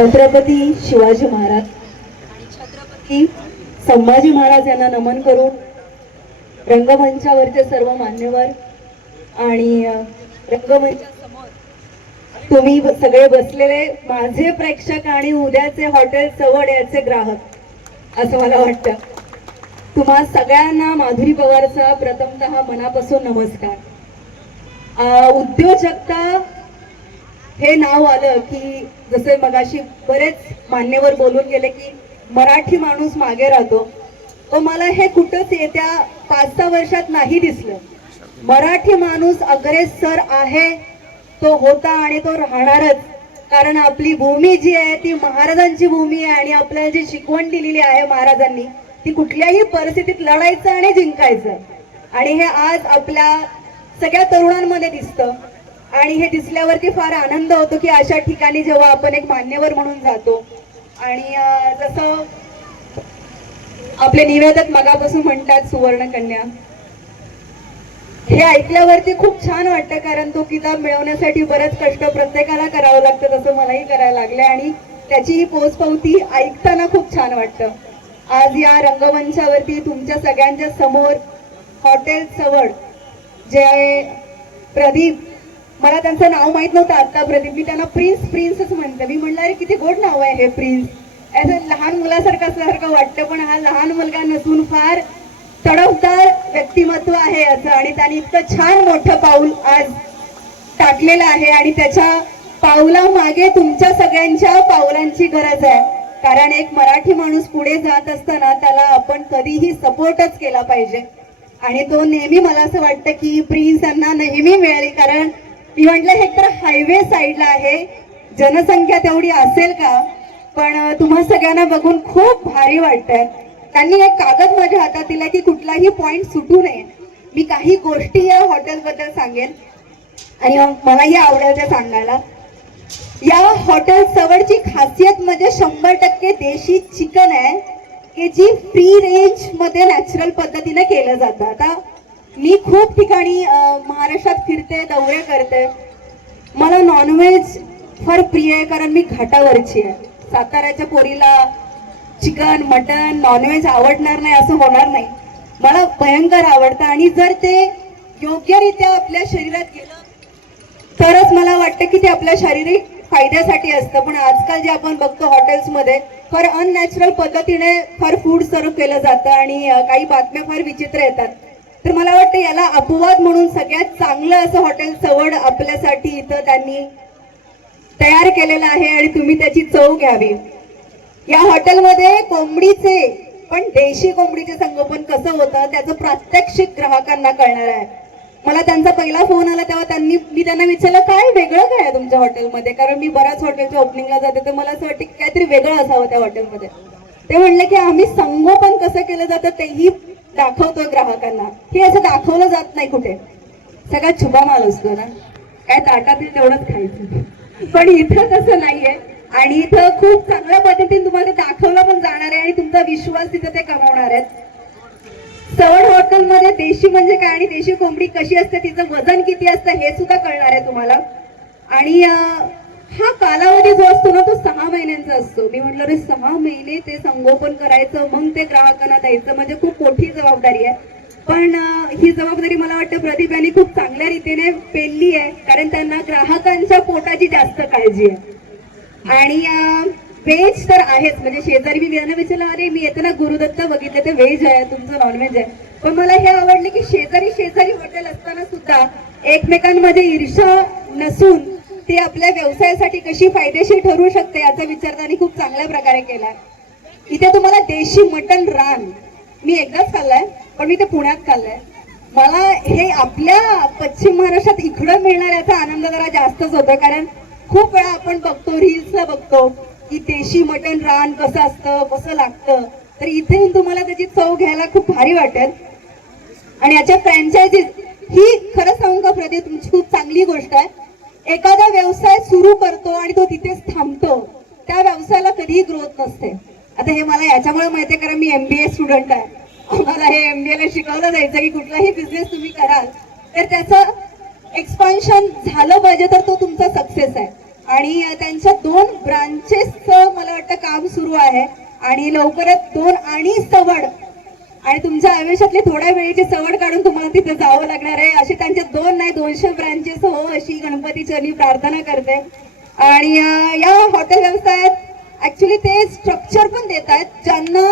छत्रपती शिवाजी महाराज. आणि छत्रपती संभाजी महाराज यांना नमन करून रंगमंचावरचे सर्व मान्यवर आणि रंगमंचासमोर तुम्ही सगळे बसलेले माझे प्रेक्षक आणि उद्याचे हॉटेल चवड याचे ग्राहक असं मला वाटतं. तुम्हा सगळ्यांना माधुरी पवारचा प्रथमत मनापासून नमस्कार. उद्योजकता हे नाव आलं की जसे मगाशी बरेच मान्यवर बोलून गेले की मराठी माणूस मागे राहतो. तो मला हे कुठंच येत्या पाच सहा वर्षात नाही दिसलं. मराठी माणूस अग्रेसर आहे तो होता आणि तो राहणारच. कारण आपली भूमी जी आहे ती महाराजांची भूमी आहे आणि आपल्याला जी शिकवण दिलेली आहे महाराजांनी ती कुठल्याही परिस्थितीत लढायचं आणि जिंकायचं. आणि हे आज आपल्या सगळ्या तरुणांमध्ये दिसतं. आणि हे दिसल्यावरती फार आनंद होतो की अशा ठिकाणी जेव्हा आपण एक मान्यवर म्हणून जातो. आणि जसं आपले निवेदक मगापासून म्हणतात सुवर्णकन्या. हे ऐकल्यावरती खूप छान वाटतं कारण तो किताब मिळवण्यासाठी बरेच कष्ट प्रत्येकाला करावं लागतं तसं मलाही करायला लागलं. आणि त्याची ही पोचपावती ऐकताना खूप छान वाटतं. आज या रंगमंचावरती तुमच्या सगळ्यांच्या समोर हॉटेल सवड जे प्रदीप. मला त्यांचं नाव माहीत नव्हतं आता मी त्यांना प्रिन्स प्रिन्सच म्हणते. मी म्हणलं अरे किती गोड नाव आहे हे प्रिन्स. असं लहान मुलासारखं असल्यासारखं वाटतं पण हा लहान मुलगा नसून फार तडफदार व्यक्तिमत्व आहे असं. आणि त्याने इतकं छान मोठं पाऊल आज टाकलेलं आहे. आणि त्याच्या पाऊला मागे तुमच्या सगळ्यांच्या पावलांची गरज आहे. कारण एक मराठी माणूस पुढे जात असताना त्याला आपण कधीही सपोर्टच केला पाहिजे. आणि तो नेहमी मला असं वाटतं की प्रिन्स यांना नेहमी मिळेल. कारण मी म्हटलं हे तर हायवे साईडला आहे. जनसंख्या तेवढी असेल का? पण तुम्हा सगळ्यांना बघून खूप भारी वाटतंय. त्यांनी एक कागद माझ्या हातात दिला की कुठलाही पॉइंट सुटू नये. मी काही गोष्टी या हॉटेलबद्दल सांगेन. आणि मलाही आवडेल ते सांगायला. या हॉटेल सवडची खासियत म्हणजे शंभर टक्के देशी चिकन आहे की जी फ्री रेंजमध्ये नॅचरल पद्धतीने केलं जातं. आता मी खूप ठिकाणी महाराष्ट्रात फिरते दौरे करते मला नॉनव्हेज फार प्रिय आहे कारण मी घाटावरची आहे. साताऱ्याच्या पोरीला चिकन मटन नॉनव्हेज आवडणार नाही असं होणार नाही. मला भयंकर आवडतं आणि जर ते योग्यरित्या आपल्या शरीरात गेलं तरच मला वाटतं की ते आपल्या शारीरिक फायद्यासाठी असतं. पण आजकाल जे आपण बघतो हॉटेल्समध्ये फार अननॅचरल पद्धतीने फार फूड सर्व केलं जातं आणि काही बातम्या फार विचित्र येतात. तर मला वाटतं याला अपवाद म्हणून सगळ्यात चांगलं असं हॉटेल चवड आपल्यासाठी इथं त्यांनी तयार केलेलं आहे आणि तुम्ही त्याची चव घ्यावी. या हॉटेलमध्ये कोंबडीचे पण देशी कोंबडीचे संगोपन कसं होतं त्याचं प्रात्यक्षिक ग्राहकांना कळणार आहे. मला त्यांचा पहिला फोन आला तेव्हा त्यांनी मी त्यांना विचारलं काय वेगळं काय आहे तुमच्या हॉटेलमध्ये? कारण मी बऱ्याच हॉटेलच्या ओपनिंगला जाते तर मला असं वाटतं की काहीतरी वेगळं असावं त्या हॉटेलमध्ये. ते म्हणले की आम्ही संगोपन कसं केलं जातं तेही दाखवतोय ग्राहकांना. हे असं दाखवलं जात नाही कुठे. सगळा छुपा माल असतो ना. काय ताटातील तेवढंच खायचं. पण इथं तसं नाहीये. आणि इथं खूप चांगल्या पद्धतीने तुम्हाला दाखवलं पण जाणार आहे आणि तुमचा विश्वास तिथं ते कमावणार आहेत. सवड हॉटेलमध्ये देशी म्हणजे काय आणि देशी कोंबडी कशी असते तिचं वजन किती असतं हे सुद्धा कळणार आहे तुम्हाला. आणि हा कालावधी जो असतो ना तो सहा महिन्यांचा असतो. मी म्हटलं रे सहा महिने ते संगोपन करायचं मग ते ग्राहकांना द्यायचं म्हणजे खूप मोठी जबाबदारी आहे. पण ही जबाबदारी मला वाटतं प्रदीप यांनी खूप चांगल्या रीतीने पेलली आहे कारण त्यांना ग्राहकांच्या पोटाची जास्त काळजी आहे. आणि व्हेज तर आहेच म्हणजे शेजारी मी यांना विचारलं अरे मी येताना गुरुदत्त बघितलं ते व्हेज आहे तुमचं नॉनव्हेज आहे. पण मला हे आवडले की शेजारी शेजारी हॉटेल असताना सुद्धा एकमेकांमध्ये ईर्षा नसून ती आपल्या व्यवसायासाठी कशी फायदेशीर ठरू शकते याचा विचार त्यांनी खूप चांगल्या प्रकारे केला. इथे तुम्हाला देशी मटन रान. मी एकदाच खाल्लाय पण मी ते पुण्यात खाल्लंय. मला हे आपल्या पश्चिम महाराष्ट्रात इकडं मिळणार याचा आनंद जरा जास्तच होतो कारण खूप वेळा आपण बघतो रील्सला बघतो की देशी मटन रान कसं असतं कसं लागतं. तर इथे येऊन तुम्हाला त्याची चव घ्यायला खूप भारी वाटेल. आणि याच्या फ्रँचायझीज ही खरं सांगू का प्रदीप तुमची खूप चांगली गोष्ट आहे एखादा व्यवसाय सुरू करतो आणि तो तिथेच थांबतो त्या व्यवसायाला कधीही ग्रोथ नसते आता हे मला याच्यामुळे माहिती आहे कारण मी एमबीए स्टुडंट आहे आम्हाला हे एमबीए ला शिकवलं जायचं की कुठलाही बिझनेस तुम्ही कराल तर त्याचं एक्सपान्शन झालं पाहिजे तर तो तुमचा सक्सेस आहे. आणि त्यांच्या दोन ब्रांचेसचं मला वाटतं काम सुरू आहे. आणि लवकरच दोन आणि सवड. आणि तुमच्या आयुष्यातली थोड्या वेळेची सवड काढून तुम्हाला तिथे जावं लागणार आहे. असे त्यांचे दोन नाही दोनशे ब्रांचेस हो अशी गणपती प्रार्थना करते. आणि या हॉटेल व्यवसायात ऍक्च्युली ते स्ट्रक्चर पण देत आहेत ज्यांना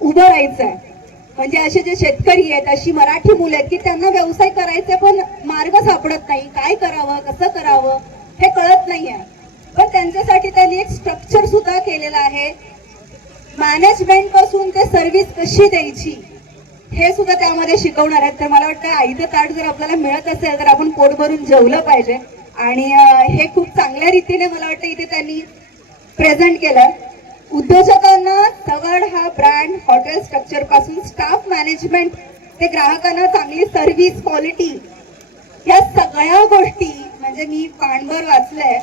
उभं राहायचं आहे म्हणजे असे जे शेतकरी आहेत अशी मराठी मुलं आहेत की त्यांना व्यवसाय करायचे पण मार्ग सापडत नाही. काय करावं कसं करावं हे कळत नाही आहे. पण त्यांच्यासाठी त्यांनी एक स्ट्रक्चर सुद्धा केलेलं आहे. मॅनेजमेंटपासून ते सर्व्हिस कशी द्यायची हे सुद्धा त्यामध्ये शिकवणार आहेत. तर मला वाटतं आईचं ताट जर आपल्याला मिळत असेल तर आपण पोट भरून जेवलं पाहिजे. आणि हे खूप चांगल्या रीतीने मला वाटतं इथे त्यांनी प्रेझेंट केलं. उद्योजकांना सवड हा ब्रँड हॉटेल स्ट्रक्चरपासून स्टाफ मॅनेजमेंट ते ग्राहकांना चांगली सर्व्हिस क्वालिटी या सगळ्या गोष्टी म्हणजे मी पाणभर वाचलंय.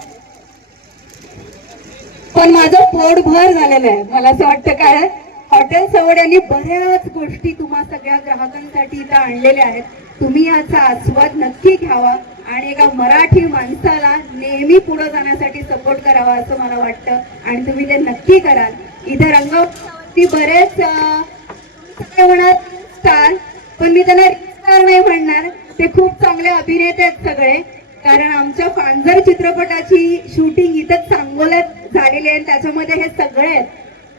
पण माझं पोट भर झालेलं आहे. मला असं वाटतं काय? हॉटेल सवड यांनी बऱ्याच गोष्टी तुम्हा सगळ्या ग्राहकांसाठी इथं आणलेल्या आहेत. तुम्ही याचा आस्वाद नक्की घ्यावा. आणि एका मराठी माणसाला नेहमी पुढे जाण्यासाठी सपोर्ट करावा असं मला वाटतं. आणि तुम्ही ते नक्की कराल. इथे रंगावरती बरेच अं, काय स्टार पण मी त्यांना स्टार नाही म्हणणार. ते खूप चांगले अभिनेते आहेत सगळे. कारण आमच्या फांजर चित्रपटाची शूटिंग इथंच सांगोल्यात झालेली आहे त्याच्यामध्ये हे सगळे आहेत.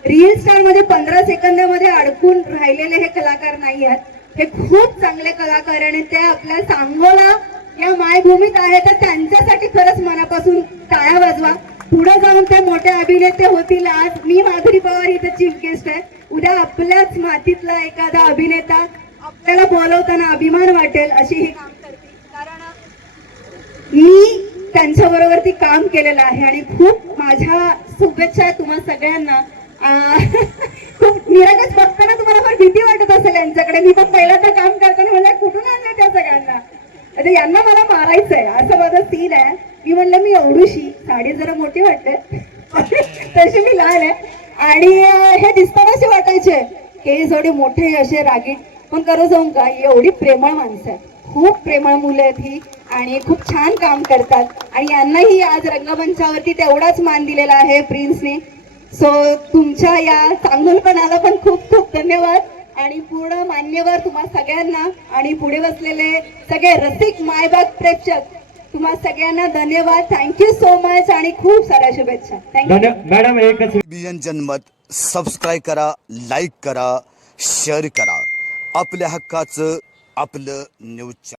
रील स्टारमध्ये पंधरा सेकंदामध्ये अडकून राहिलेले हे कलाकार नाही आहेत. हे खूप चांगले कलाकार आणि ते आपल्या सांगोला या मायभूमीत आहे तर त्यांच्यासाठी खरंच मनापासून टाळ्या वाजवा. पुढे जाऊन ते मोठे अभिनेते होतील आज. मी माधुरी पवार इथे चीफ गेस्ट आहे. उद्या आपल्याच मातीतला एखादा अभिनेता आपल्याला बोलवताना अभिमान वाटेल अशी ही काम करतील. कारण मी त्यांच्या बरोबर काम केलेलं आहे आणि खूप माझ्या शुभेच्छा आहे तुम्हा सगळ्यांना. खूप निरागस बघताना तुम्हाला फार भीती वाटत असेल यांच्याकडे. मी पण पहिल्यांदा काम करताना मला कुठून आणलं त्या सगळ्यांना? आता यांना मला मारायचंय. असं माझं सीन आहे. मी म्हणलं मी एवढीशी साडी जरा मोठी वाटते. तशी मी लहान आहे. आणि हे दिसताना असे वाटायचे. हे थोडे मोठे असे रागीट. पण करू जाऊन का? एवढी प्रेमळ माणसं आहेत. खूप प्रेमळ मुलं आहेत ही आणि खूप छान काम करतात. आणि यांनाही आज रंगमंचावरती तेवढाच मान दिलेला आहे प्रिन्सने. सो तुमच्या या चांगलपणाला पण खूप खूप धन्यवाद. आणि पूर्ण मान्यवर तुम्हा सगळ्यांना आणि पुढे बसलेले सगळे रसिक मायबाग प्रेक्षक तुम्हा सगळ्यांना धन्यवाद. थँक्यू सो मच आणि खूप साऱ्या शुभेच्छा. थँक्यू धन्य मॅडम एकच बियन जनमत सबस्क्राईब करा लाईक करा शेअर करा. आपल्या हक्काचं आपलं न्यूज